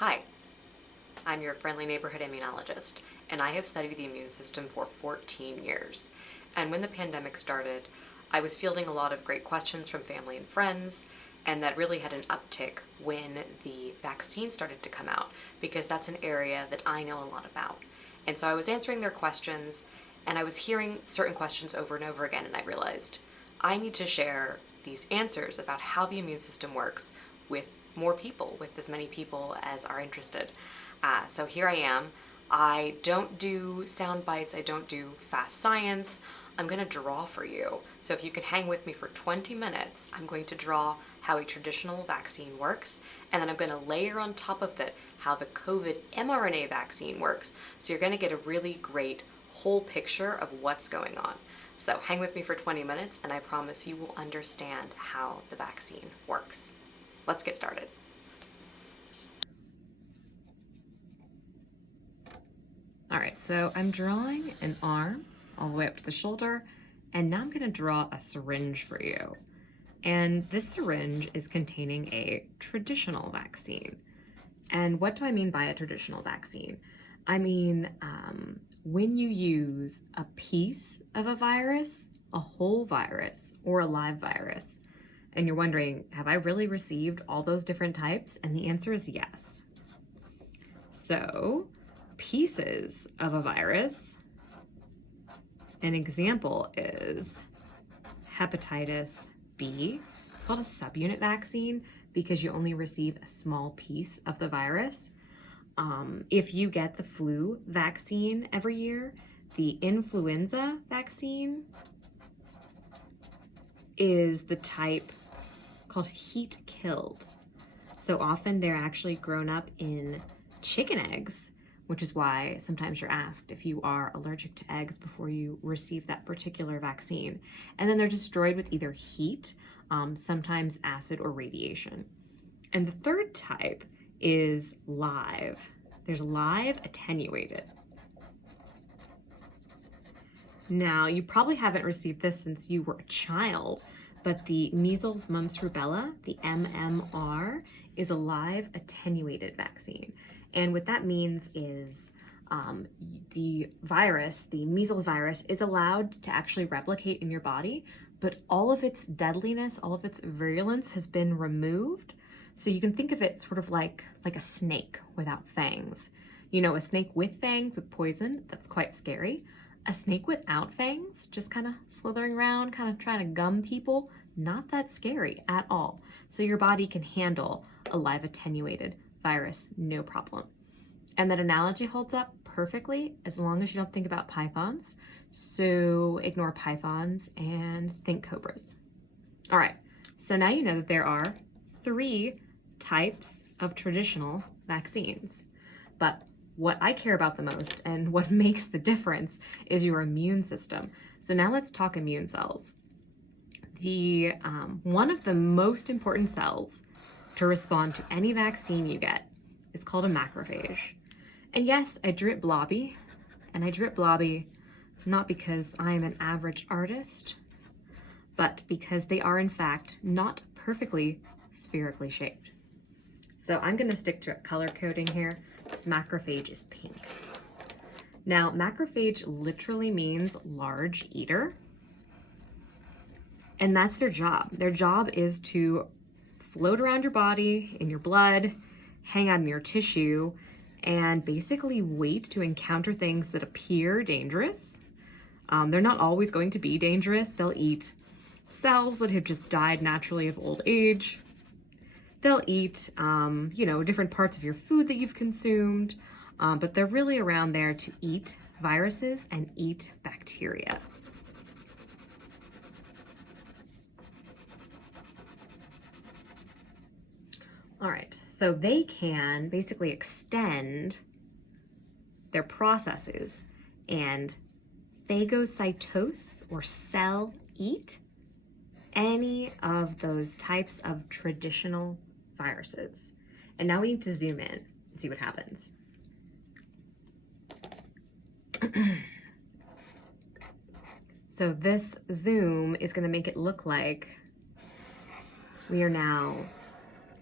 Hi, I'm your friendly neighborhood immunologist, and I have studied the immune system for 14 years. And when the pandemic started, I was fielding a lot of great questions from family and friends, and that really had an uptick when the vaccine started to come out, because that's an area that I know a lot about. And so I was answering their questions, and I was hearing certain questions over and over again, and I realized I need to share these answers about how the immune system works with more people, with as many people as are interested. So here I am. I don't do sound bites, I don't do fast science. I'm going to draw for you. So if you can hang with me for 20 minutes, I'm going to draw how a traditional vaccine works, and then I'm going to layer on top of that how the COVID mRNA vaccine works. So you're going to get a really great whole picture of what's going on. So hang with me for 20 minutes, and I promise you will understand how the vaccine works. Let's get started. All right, so I'm drawing an arm all the way up to the shoulder, and now I'm going to draw a syringe for you. And this syringe is containing a traditional vaccine. And what do I mean by a traditional vaccine? I mean, when you use a piece of a virus, a whole virus, or a live virus, and you're wondering, have I really received all those different types? And the answer is yes. So, pieces of a virus, an example is hepatitis B. It's called a subunit vaccine because you only receive a small piece of the virus. If you get the flu vaccine every year, the influenza vaccine is the type called heat-killed. So often they're actually grown up in chicken eggs, which is why sometimes you're asked if you are allergic to eggs before you receive that particular vaccine. And then they're destroyed with either heat, sometimes acid or radiation. And the third type is live. There's live attenuated. Now, you probably haven't received this since you were a child, but the measles, mumps, rubella, the MMR, is a live attenuated vaccine. And what that means is the virus, the measles virus, is allowed to actually replicate in your body, but all of its deadliness, all of its virulence has been removed. So you can think of it sort of like a snake without fangs. You know, a snake with fangs, with poison, that's quite scary. A snake without fangs, just kind of slithering around, kind of trying to gum people, not that scary at all. So your body can handle a live attenuated virus, no problem. And that analogy holds up perfectly as long as you don't think about pythons. So ignore pythons and think cobras. All right, so now you know that there are 3 types of traditional vaccines. But what I care about the most and what makes the difference is your immune system. So now let's talk immune cells. One of the most important cells to respond to any vaccine you get is called a macrophage. And yes, I drew it blobby, and I drew it blobby not because I am an average artist, but because they are in fact not perfectly spherically shaped. So I'm going to stick to color coding here. This macrophage is pink. Now, macrophage literally means large eater, and that's their job. Their job is to float around your body, in your blood, hang out in your tissue, and basically wait to encounter things that appear dangerous. They're not always going to be dangerous. They'll eat cells that have just died naturally of old age. They'll eat, different parts of your food that you've consumed, but they're really around there to eat viruses and eat bacteria. All right, so they can basically extend their processes and phagocytose or cell eat any of those types of traditional viruses. And now we need to zoom in and see what happens. So this zoom is going to make it look like we are now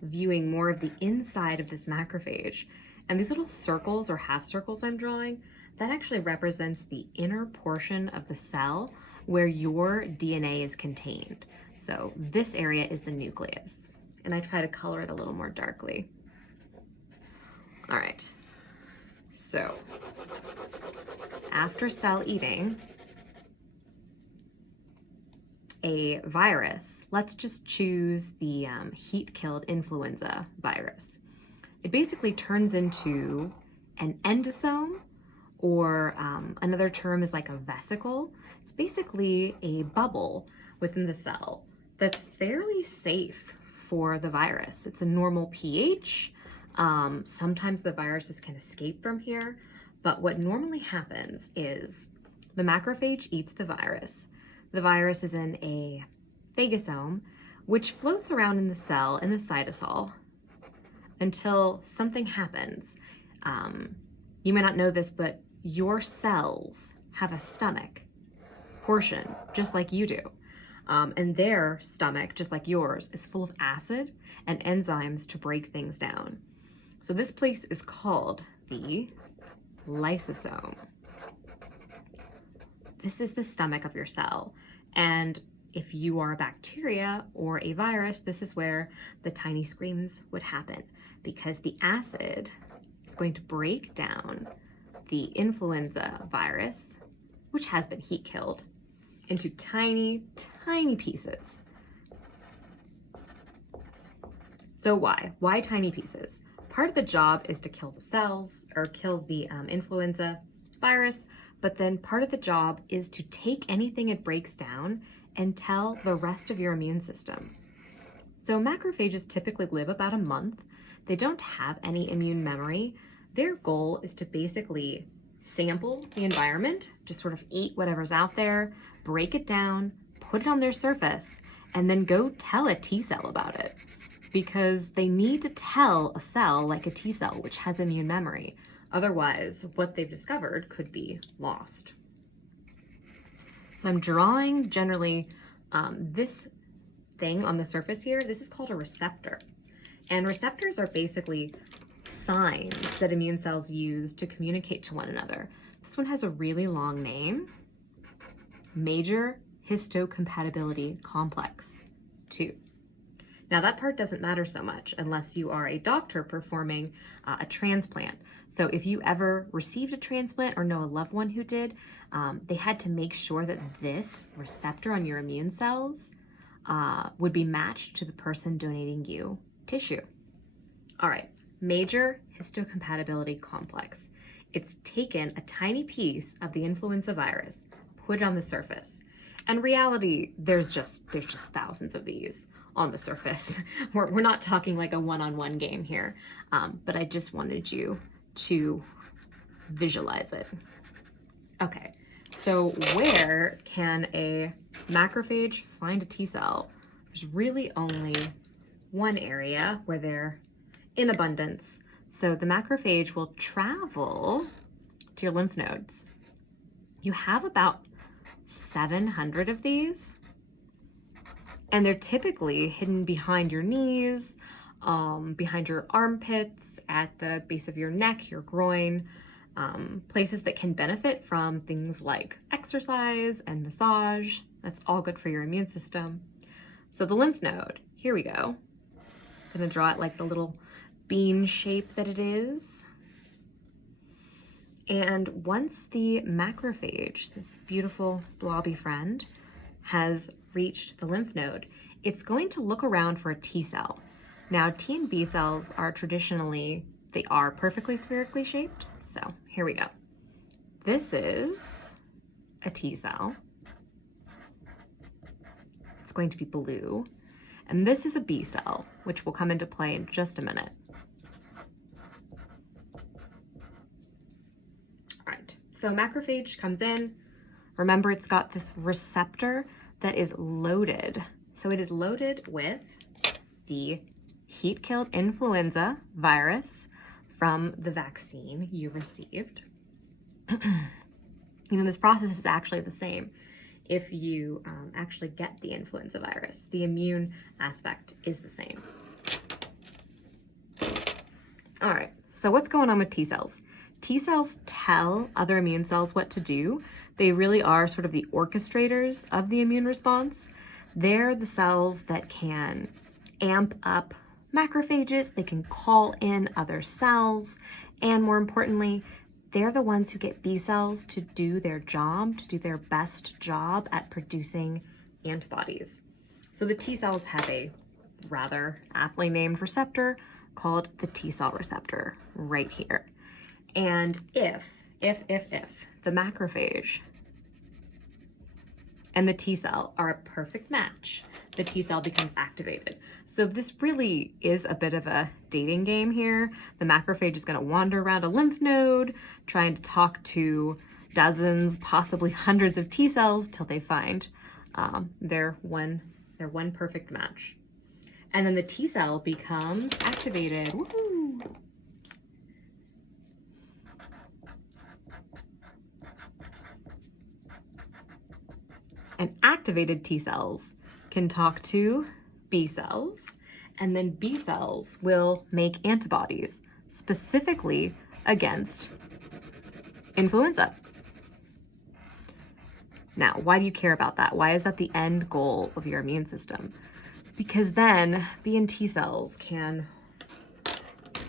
viewing more of the inside of this macrophage. And these little circles or half circles I'm drawing, that actually represents the inner portion of the cell where your DNA is contained. So this area is the nucleus. And I try to color it a little more darkly. All right, so after cell eating a virus, let's just choose the heat-killed influenza virus. It basically turns into an endosome, or another term is like a vesicle. It's basically a bubble within the cell that's fairly safe for the virus. It's a normal pH. Sometimes the viruses can escape from here, but what normally happens is the macrophage eats the virus. The virus is in a phagosome, which floats around in the cell in the cytosol until something happens. You may not know this, but your cells have a stomach portion, just like you do. And their stomach, just like yours, is full of acid and enzymes to break things down. So this place is called the lysosome. This is the stomach of your cell. And if you are a bacteria or a virus, this is where the tiny screams would happen, because the acid is going to break down the influenza virus, which has been heat killed, into tiny, tiny pieces. So why? Why tiny pieces? Part of the job is to kill the cells or kill the influenza virus, but then part of the job is to take anything it breaks down and tell the rest of your immune system. So macrophages typically live about a month. They don't have any immune memory. Their goal is to basically sample the environment, just sort of eat whatever's out there, break it down, put it on their surface, and then go tell a T cell about it. Because they need to tell a cell like a T cell, which has immune memory. Otherwise, what they've discovered could be lost. So I'm drawing generally this thing on the surface here. This is called a receptor. And receptors are basically signs that immune cells use to communicate to one another. This one has a really long name, major histocompatibility complex 2. Now that part doesn't matter so much unless you are a doctor performing a transplant. So if you ever received a transplant or know a loved one who did, they had to make sure that this receptor on your immune cells would be matched to the person donating you tissue. All right, major histocompatibility complex. It's taken a tiny piece of the influenza virus, put it on the surface. And reality, there's just thousands of these on the surface. We're not talking like a one-on-one game here, but I just wanted you to visualize it. Okay, so where can a macrophage find a T cell? There's really only one area where they're in abundance. So the macrophage will travel to your lymph nodes. You have about 700 of these, and they're typically hidden behind your knees, behind your armpits, at the base of your neck, your groin, places that can benefit from things like exercise and massage. That's all good for your immune system. So the lymph node, here we go. I'm gonna draw it like the little bean shape that it is. And once the macrophage, this beautiful blobby friend, has reached the lymph node, it's going to look around for a T cell. Now, T and B cells are traditionally, they are perfectly spherically shaped. So here we go. This is a T cell. It's going to be blue. And this is a B cell, which will come into play in just a minute. All right, so macrophage comes in. Remember, it's got this receptor that is loaded. So it is loaded with the heat-killed influenza virus from the vaccine you received. This process is actually the same if you actually get the influenza virus. The immune aspect is the same. So what's going on with T cells? T cells tell other immune cells what to do. They really are sort of the orchestrators of the immune response. They're the cells that can amp up macrophages, they can call in other cells, and more importantly, they're the ones who get B cells to do their job, to do their best job at producing antibodies. So the T cells have a rather aptly named receptor called the T cell receptor right here. And if the macrophage and the T cell are a perfect match, the T cell becomes activated. So this really is a bit of a dating game here. The macrophage is going to wander around a lymph node, trying to talk to dozens, possibly hundreds of T cells till they find their one perfect match. And then the T cell becomes activated. Woohoo! And activated T cells can talk to B cells, and then B cells will make antibodies specifically against influenza. Now, why do you care about that? Why is that the end goal of your immune system? Because then B and T cells can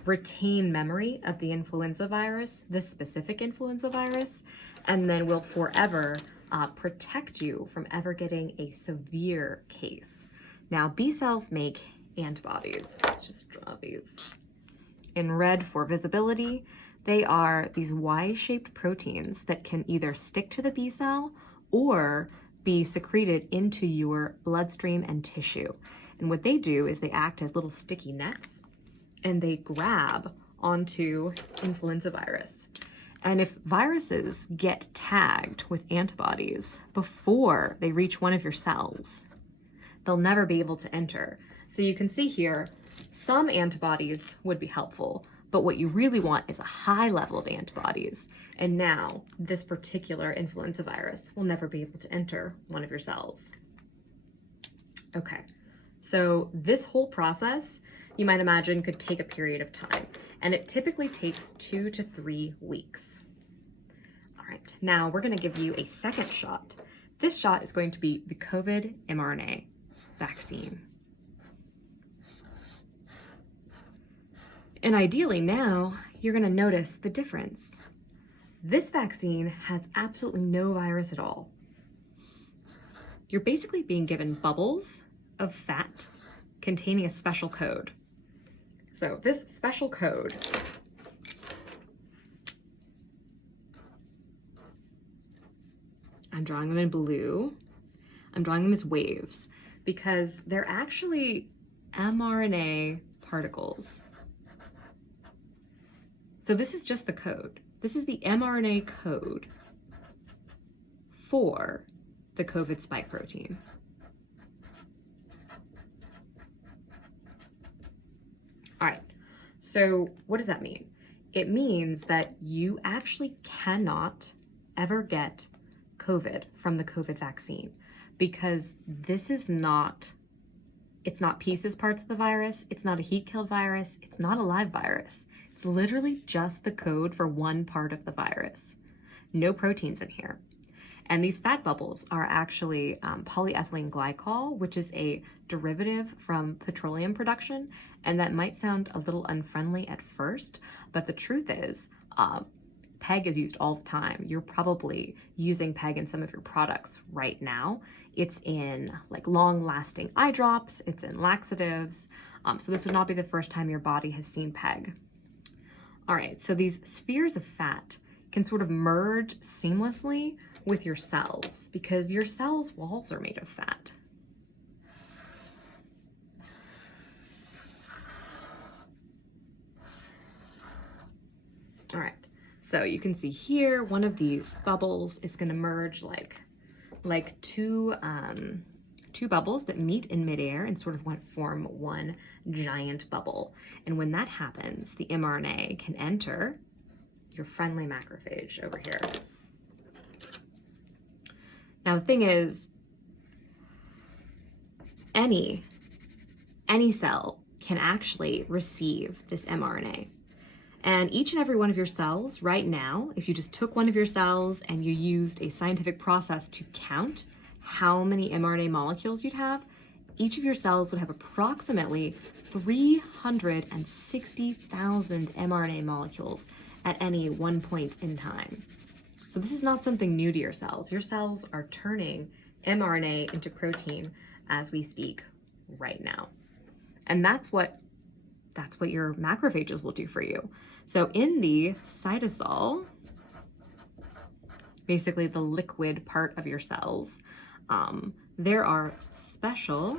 retain memory of the influenza virus, this specific influenza virus, and then will forever protect you from ever getting a severe case. Now, B cells make antibodies. Let's just draw these. In red for visibility, they are these Y-shaped proteins that can either stick to the B cell or be secreted into your bloodstream and tissue. And what they do is they act as little sticky nets and they grab onto influenza virus. And if viruses get tagged with antibodies before they reach one of your cells, they'll never be able to enter. So you can see here, some antibodies would be helpful, but what you really want is a high level of antibodies. And now this particular influenza virus will never be able to enter one of your cells. Okay, so this whole process, you might imagine, could take a period of time, and it typically takes 2 to 3 weeks. All right, now we're gonna give you a second shot. This shot is going to be the COVID mRNA vaccine. And ideally now, you're gonna notice the difference. This vaccine has absolutely no virus at all. You're basically being given bubbles of fat containing a special code. So this special code I'm drawing them in blue. I'm drawing them as waves because they're actually mRNA particles. So this is just the code. This is the mRNA code for the COVID spike protein. All right, so what does that mean? It means that you actually cannot ever get COVID from the COVID vaccine because this is not, it's not pieces, parts of the virus, it's not a heat-killed virus, it's not a live virus. It's literally just the code for one part of the virus. No proteins in here. And these fat bubbles are actually polyethylene glycol, which is a derivative from petroleum production. And that might sound a little unfriendly at first, but the truth is, PEG is used all the time. You're probably using PEG in some of your products right now. It's in like long-lasting eye drops, it's in laxatives. So this would not be the first time your body has seen PEG. All right, so these spheres of fat can sort of merge seamlessly with your cells because your cells' walls are made of fat. All right, so you can see here, one of these bubbles is gonna merge like two bubbles that meet in midair and sort of form one giant bubble. And when that happens, the mRNA can enter your friendly macrophage over here. Now the thing is, any cell can actually receive this mRNA. And each and every one of your cells right now, if you just took one of your cells and you used a scientific process to count how many mRNA molecules you'd have, each of your cells would have approximately 360,000 mRNA molecules at any one point in time. So this is not something new to your cells. Your cells are turning mRNA into protein as we speak right now. And that's what your macrophages will do for you. So in the cytosol, basically the liquid part of your cells, there are special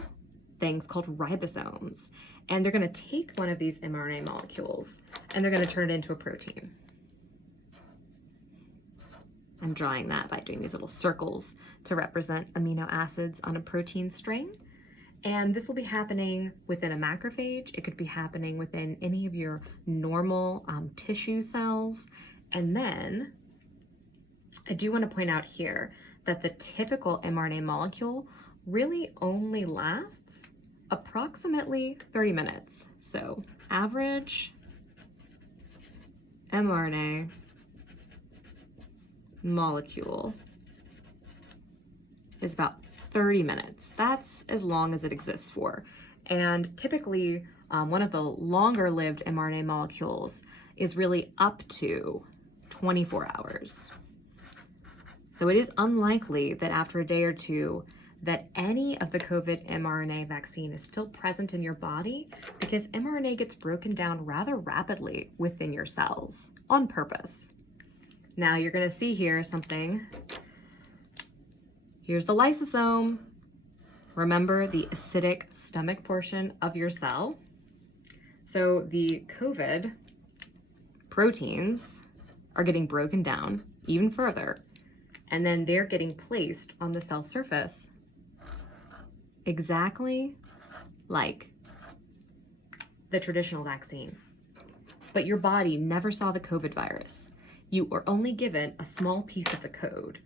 things called ribosomes. And they're going to take one of these mRNA molecules and they're going to turn it into a protein. I'm drawing that by doing these little circles to represent amino acids on a protein string. And this will be happening within a macrophage. It could be happening within any of your normal tissue cells. And then I do want to point out here that the typical mRNA molecule really only lasts approximately 30 minutes. So average mRNA molecule is about 30 minutes. That's as long as it exists for. And typically, one of the longer lived mRNA molecules is really up to 24 hours. So it is unlikely that after a day or two that any of the COVID mRNA vaccine is still present in your body, because mRNA gets broken down rather rapidly within your cells on purpose. Now you're going to see here something. Here's the lysosome. Remember the acidic stomach portion of your cell. So the COVID proteins are getting broken down even further, and then they're getting placed on the cell surface exactly like the traditional vaccine. But your body never saw the COVID virus. You were only given a small piece of the code.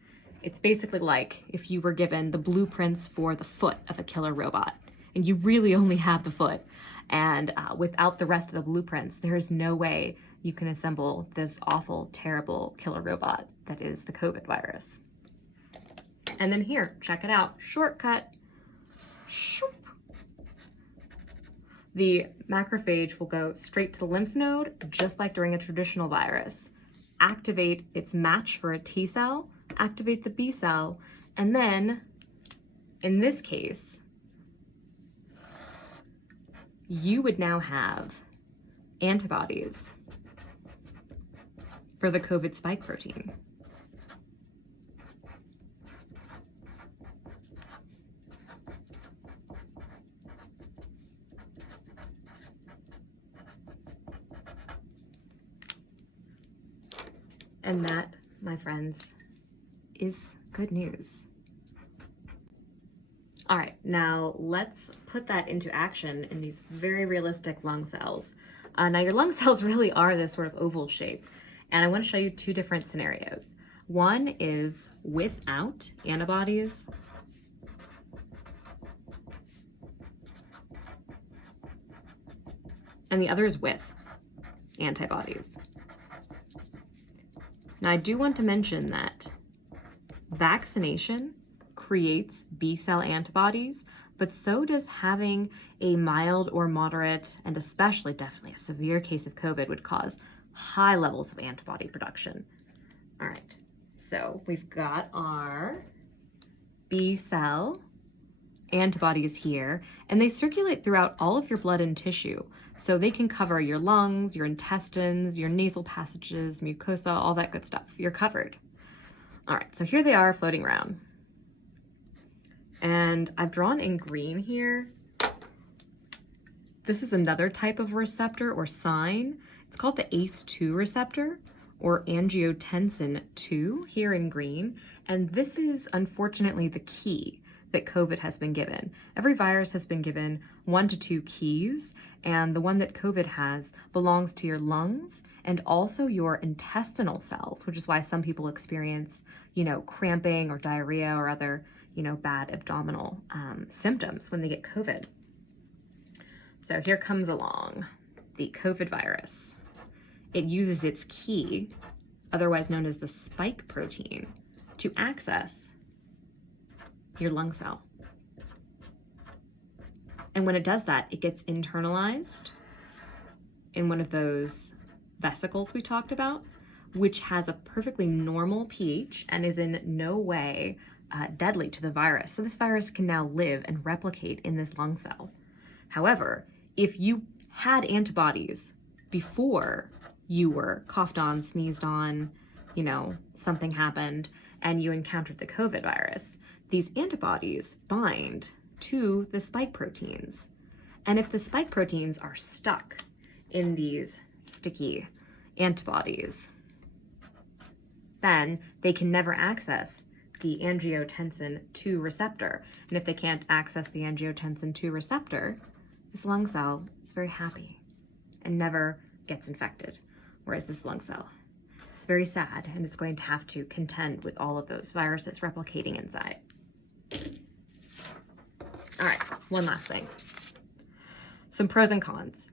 It's basically like if you were given the blueprints for the foot of a killer robot, and you really only have the foot. And without the rest of the blueprints, there is no way you can assemble this awful, terrible killer robot that is the COVID virus. And then here, check it out, shortcut. Shoop. The macrophage will go straight to the lymph node, just like during a traditional virus. Activate its match for a T cell, activate the B cell, and then, in this case, you would now have antibodies for the COVID spike protein. And that, my friends, is good news. All right, now let's put that into action in these very realistic lung cells. Now your lung cells really are this sort of oval shape, and I want to show you two different scenarios. One is without antibodies, and the other is with antibodies. Now I do want to mention that vaccination creates B cell antibodies, but so does having a mild or moderate, and especially definitely a severe case of COVID would cause high levels of antibody production. All right, so we've got our B cell antibodies here, and they circulate throughout all of your blood and tissue. So they can cover your lungs, your intestines, your nasal passages, mucosa, all that good stuff. You're covered. All right, so here they are floating around. And I've drawn in green here. This is another type of receptor or sign. It's called the ACE2 receptor or angiotensin 2 here in green. And this is unfortunately the key that COVID has been given. Every virus has been given 1 to 2 keys, and the one that COVID has belongs to your lungs and also your intestinal cells, which is why some people experience, cramping or diarrhea or other, bad abdominal symptoms when they get COVID. So here comes along the COVID virus. it uses its key, otherwise known as the spike protein, to access your lung cell. And when it does that, it gets internalized in one of those vesicles we talked about, which has a perfectly normal pH and is in no way deadly to the virus. So this virus can now live and replicate in this lung cell. However, if you had antibodies before you were coughed on, sneezed on, something happened, and you encountered the COVID virus, these antibodies bind to the spike proteins. And if the spike proteins are stuck in these sticky antibodies, then they can never access the angiotensin II receptor. And if they can't access the angiotensin II receptor, this lung cell is very happy and never gets infected. Whereas this lung cell is very sad and it's going to have to contend with all of those viruses replicating inside. All right, one last thing. Some pros and cons.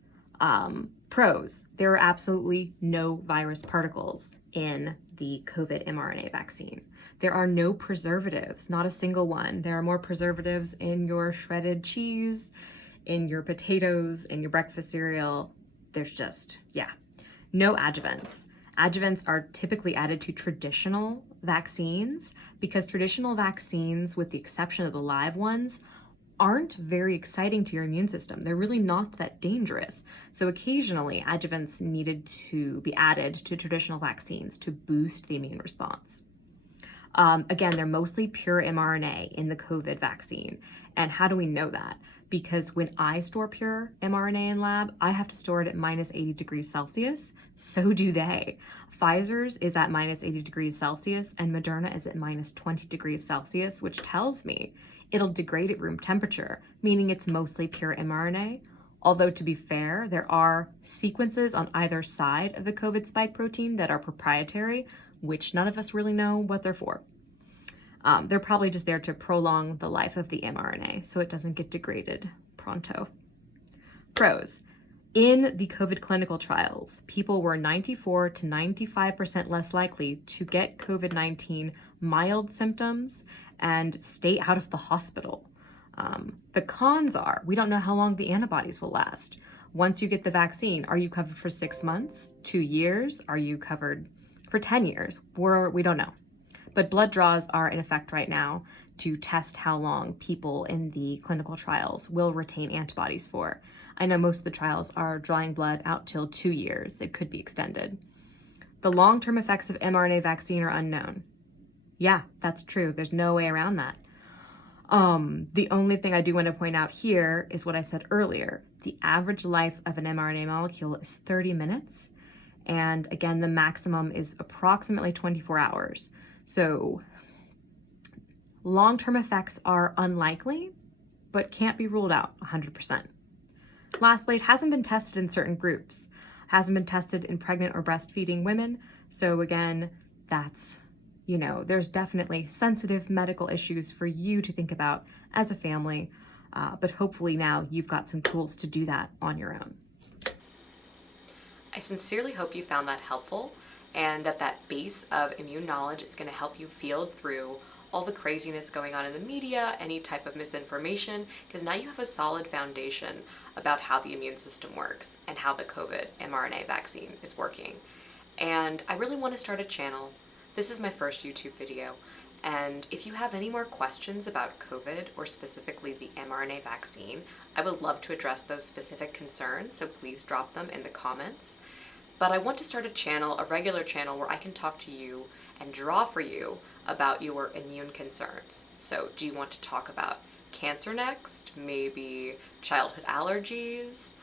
Pros, there are absolutely no virus particles in the COVID mRNA vaccine. There are no preservatives, not a single one. There are more preservatives in your shredded cheese, in your potatoes, in your breakfast cereal. There's just, no adjuvants. Adjuvants are typically added to traditional vaccines because traditional vaccines, with the exception of the live ones, aren't very exciting to your immune system. They're really not that dangerous. So occasionally adjuvants needed to be added to traditional vaccines to boost the immune response. Again, they're mostly pure mRNA in the COVID vaccine. And how do we know that? Because when I store pure mRNA in lab, I have to store it at minus 80 degrees Celsius. So do they. Pfizer's is at minus 80 degrees Celsius and Moderna is at minus 20 degrees Celsius, which tells me it'll degrade at room temperature, meaning it's mostly pure mRNA. Although, to be fair, there are sequences on either side of the COVID spike protein that are proprietary, which none of us really know what they're for. They're probably just there to prolong the life of the mRNA so it doesn't get degraded pronto. Pros. In the COVID clinical trials, people were 94 to 95% less likely to get COVID-19 mild symptoms and stay out of the hospital. The cons are, we don't know how long the antibodies will last. Once you get the vaccine, are you covered for 6 months, 2 years? Are you covered for 10 years? We don't know. But blood draws are in effect right now to test how long people in the clinical trials will retain antibodies for. I know most of the trials are drawing blood out till 2 years. It could be extended. The long-term effects of mRNA vaccine are unknown. Yeah, that's true. There's no way around that. The only thing I do want to point out here is what I said earlier. The average life of an mRNA molecule is 30 minutes. And again, the maximum is approximately 24 hours. So long-term effects are unlikely, but can't be ruled out 100%. Lastly, it hasn't been tested in certain groups. It hasn't been tested in pregnant or breastfeeding women. So again, that's, there's definitely sensitive medical issues for you to think about as a family. But hopefully now you've got some tools to do that on your own. I sincerely hope you found that helpful and that base of immune knowledge is going to help you field through all the craziness going on in the media, any type of misinformation, because now you have a solid foundation about how the immune system works and how the COVID mRNA vaccine is working. And I really want to start a channel. This is my first YouTube video. And if you have any more questions about COVID or specifically the mRNA vaccine, I would love to address those specific concerns, so please drop them in the comments. But I want to start a channel, a regular channel, where I can talk to you and draw for you about your immune concerns. So do you want to talk about cancer next? Maybe childhood allergies,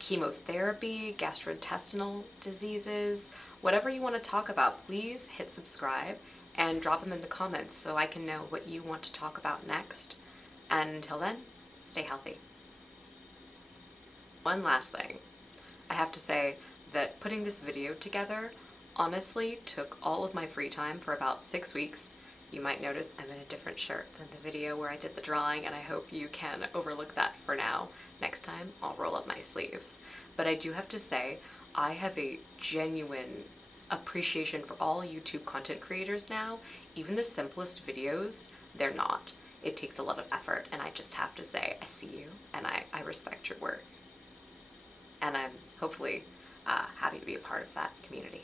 chemotherapy, gastrointestinal diseases, whatever you want to talk about, please hit subscribe and drop them in the comments so I can know what you want to talk about next. And until then, stay healthy. One last thing. I have to say that putting this video together honestly took all of my free time for about 6 weeks, You might notice I'm in a different shirt than the video where I did the drawing, and I hope you can overlook that for now. Next time, I'll roll up my sleeves. But I do have to say, I have a genuine appreciation for all YouTube content creators now. Even the simplest videos, they're not. It takes a lot of effort, and I just have to say, I see you, and I respect your work. And I'm hopefully happy to be a part of that community.